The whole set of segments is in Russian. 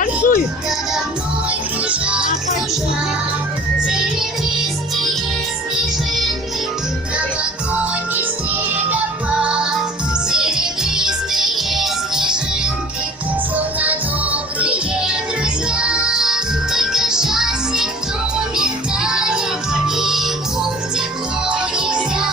Танцуй. Надо мной кружат, кружат серебристые снежинки, новогодний снегопад. Серебристые снежинки, словно добрые друзья. Только жаль, снег в доме тает, и ему в тепло нельзя.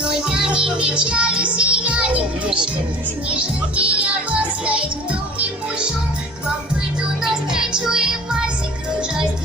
Но я не печалюсь и я не грущу. Снежинки, я вас таять в дом не пущу. К вам выйду навстречу и вальсик кружать.